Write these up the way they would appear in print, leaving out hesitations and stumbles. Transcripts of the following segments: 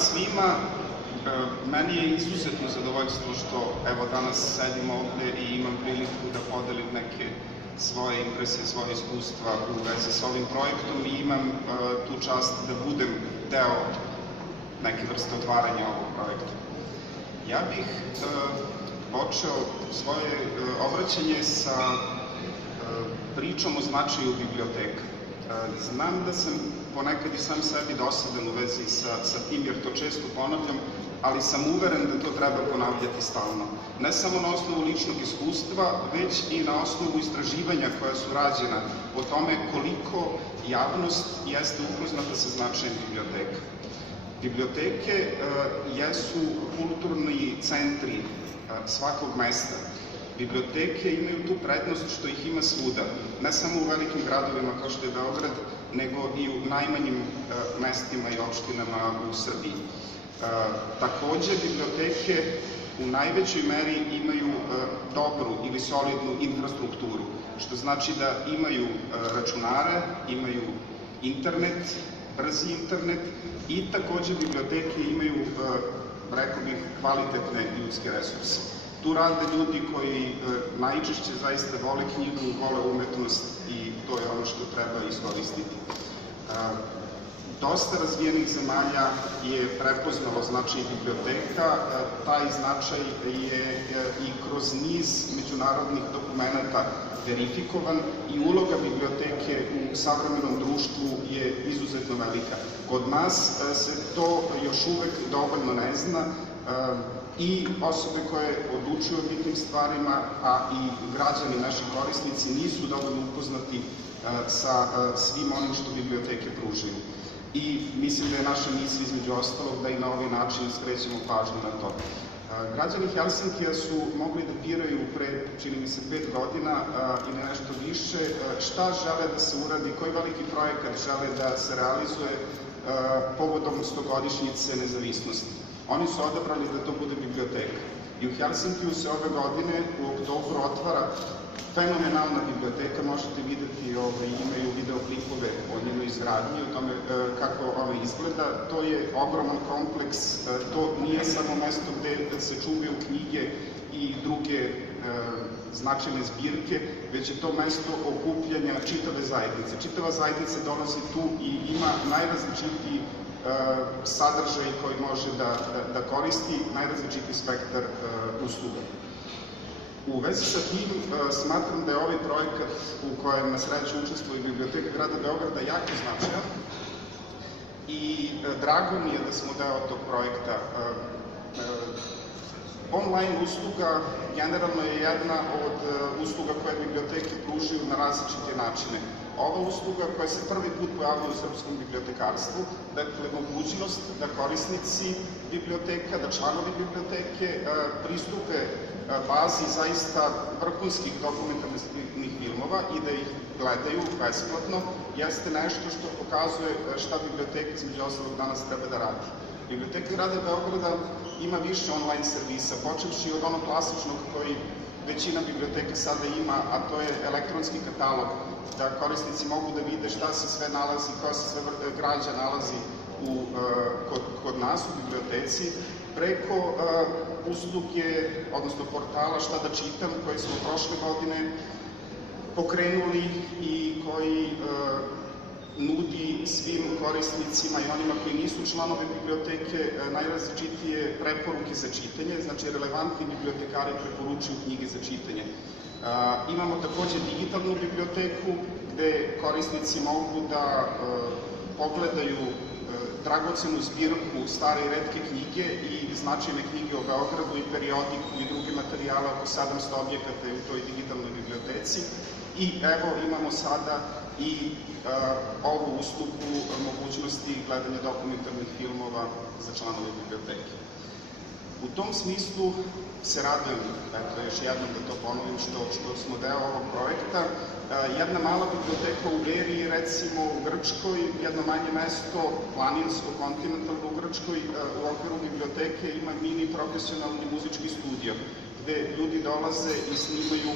dan svima. Meni je izuzetno zadovoljstvo što evo danas sedim ovde i imam priliku da podelim neke svoje impresije, svoje iskustva u vezi sa ovim projektom i imam tu čast da budem deo neke vrste otvaranja ovog projekta. Ja bih počeo svoje obraćanje sa pričom o značaju biblioteka. Znam da sam ponekad i sam sebi dosadan u vezi sa tim, jer to često ponavljam, ali sam uveren da to treba ponavljati stalno. Ne samo na osnovu ličnog iskustva, već i na osnovu istraživanja koja su rađena o tome koliko javnost jeste upoznata sa značajem biblioteka. Biblioteke jesu kulturni centri svakog mesta. Biblioteke imaju tu prednost što ih ima svuda, ne samo u velikim gradovima kao što je Beograd, nego i u najmanjim mestima i opštinama u Srbiji. Takođe, biblioteke u najvećoj meri imaju dobru ili solidnu infrastrukturu, što znači da imaju računare, imaju internet, brzi internet i takođe biblioteke imaju, rekao bih, kvalitetne ljudske resurse. Tu rade ljudi koji najčešće zaista vole knjigu, vole umetnost i to je ono što treba iskoristiti. Dosta razvijenih zemalja je prepoznalo značaj biblioteka, taj značaj je i kroz niz međunarodnih dokumenta verifikovan i uloga biblioteke u savremenom društvu je izuzetno velika. Kod nas se to još uvek dovoljno ne zna i osobe koje odlučuju o bitnim stvarima, a i građani, naši korisnici, nisu dovoljno upoznati sa svim onim što biblioteke pružaju. I mislim da je naša misija između ostalog da i na ovaj način skrećemo pažnju na to. Građani Helsinkija su mogli da biraju pre, čini mi se, 5 godina ili nešto više, šta žele da se uradi, koji veliki projekat žele da se realizuje povodom 100-godišnjice nezavisnosti. Oni su odabrali da to bude biblioteka. I u Helsinkiju se ove godine u oktobru otvara fenomenalna biblioteka, možete videti, imaju videoklipove o njenoj izgradnji, o tome kako ona izgleda. To je ogroman kompleks, to nije samo mesto gde se čuvaju knjige i druge značajne zbirke, već je to mesto okupljanja čitave zajednice. Čitava zajednica dolazi tu i ima najrazličitiji sadržaj koji može da koristi, najrazličitiji spektar usluga. U vezi sa tim smatram da je ovaj projekat u kojem na sreću učestvuje Biblioteka grada Beograda jako značajan i drago mi je da smo deo tog projekta. Online usluga generalno je jedna od usluga koje biblioteke pružaju na različite načine. Ova usluga koja se prvi put pojavila u srpskom bibliotekarstvu, dakle mogućnost da korisnici biblioteka, da članovi biblioteke pristupe bazi zaista vrhunskih dokumentarnih filmova i da ih gledaju besplatno, jeste nešto što pokazuje šta biblioteka između ostalog danas treba da radi. Biblioteka grada Beograda ima više online servisa, počevši od onog klasičnog koji većina biblioteka sada ima, a to je elektronski katalog, da korisnici mogu da vide šta se sve nalazi, koja se sve građa nalazi kod nas u biblioteci, preko usluge, odnosno portala Šta da čitam, koji smo prošle godine pokrenuli i koji nudi svim korisnicima i onima koji nisu članovi biblioteke najrazličitije preporuke za čitanje, znači relevantni bibliotekari preporučuju knjige za čitanje. Imamo takođe digitalnu biblioteku gde korisnici mogu da pogledaju dragocenu zbirku stare i retke knjige i značajne knjige o Beogradu i periodiku i druge materijale, oko 700 objekata je u toj digitalnoj biblioteci. I evo imamo sada i ovu uslugu mogućnosti gledanja dokumentarnih filmova za članove biblioteke. U tom smislu se radujem, eto još jednom da to ponovim, što smo deo ovog projekta. Jedna mala biblioteka u Beriji, recimo u Grčkoj, jedno manje mesto, planinsko, kontinentalno u Grčkoj, u okviru biblioteke ima mini profesionalni muzički studio, gde ljudi dolaze i snimaju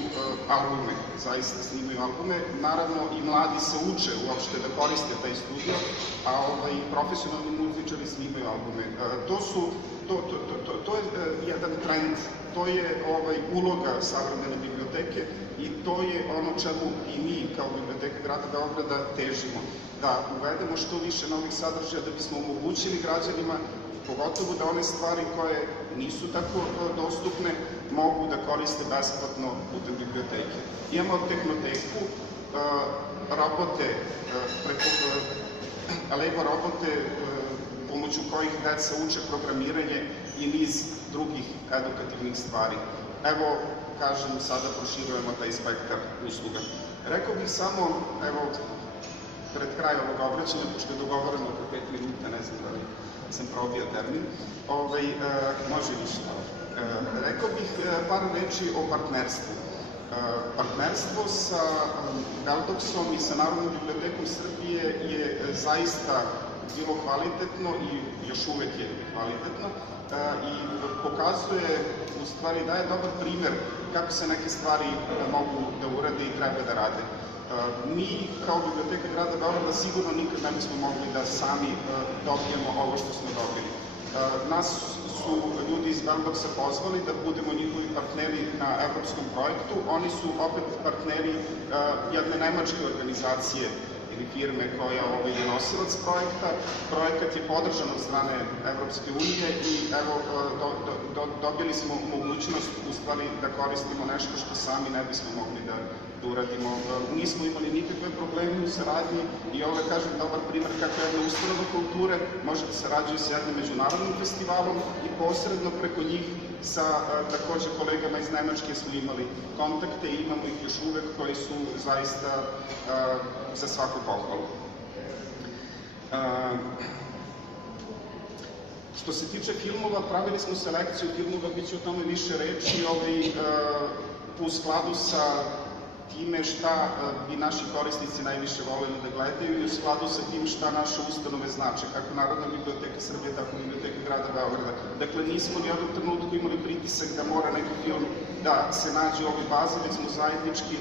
albume, zaista snimaju albume. Naravno i mladi se uče uopšte da koriste taj studio, a profesionalni muzičari snimaju albume. To je jedan trend, to je uloga savremene biblioteke i to je ono čemu i mi kao Biblioteka grada Beograda težimo. Da uvedemo što više novih sadržaja da bismo omogućili građanima, pogotovo da one stvari koje nisu tako dostupne mogu da koriste besplatno putem biblioteke. Imamo tehnoteku, robote, Lego robote pomoću kojih deca uče programiranje i niz drugih edukativnih stvari. Evo, kažem, sada proširujemo taj spektar usluga. Rekao bih samo, evo, pred kraj ovog obraćanja, pošto je dogovoreno oko 5 minuta, ne znam da li sam probio termin, može više. Rekao bih par reči o partnerstvu. Partnerstvo sa Beldoksom i sa Narodnom bibliotekom Srbije je zaista bilo kvalitetno i još uvek je kvalitetno i pokazuje, u stvari daje dobar primer kako se neke stvari mogu da urade i treba da rade. Mi kao Biblioteka grada Beograda sigurno nikad ne bismo mogli da sami dobijemo ovo što smo dobili. Nas su ljudi iz Beldoksa pozvali da budemo njihovi partneri na evropskom projektu. Oni su opet partneri jedne nemačke organizacije ili firme koja je nosilac projekta. Projekat je podržan od strane Evropske unije i evo, dobili smo mogućnost u stvari da koristimo nešto što sami ne bismo mogli da uradimo. Nismo imali nikakve probleme u saradnji i ovo je, kažem, dobar primer kako jedna ustanova kulture može da sarađuje s jednim međunarodnim festivalom i posredno preko njih sa takođe kolegama iz Nemačke smo imali kontakte i imamo ih još uvek koji su zaista za svaku pohvalu. Što se tiče filmova, pravili smo selekciju filmova, bit će o tome više reči, u skladu sa time šta bi naši korisnici najviše voleli da gledaju i u skladu sa tim šta naše ustanove znače, kako Narodna biblioteka Srbije, tako i Biblioteka grada Beograda. Dakle, nismo ni u jednom trenutku imali pritisak da mora neki film da se nađe u ovoj bazi, već smo zajednički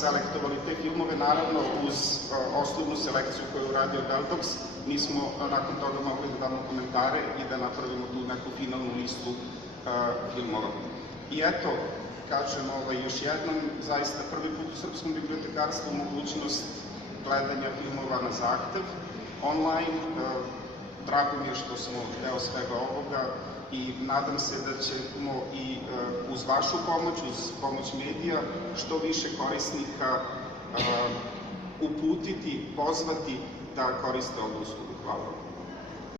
selektovali te filmove, naravno uz osnovnu selekciju koju je uradio Beldoks. Mi smo nakon toga mogli da damo komentare i da napravimo tu neku finalnu listu filmova. I eto, kažem još jednom, zaista prvi put u srpskom bibliotekarstvu mogućnost gledanja filmova na zahtev, online. Drago mi je što smo deo svega ovoga i nadam se da ćemo i uz vašu pomoć, uz pomoć medija, što više korisnika uputiti, pozvati da koriste ovu uslugu. Hvala.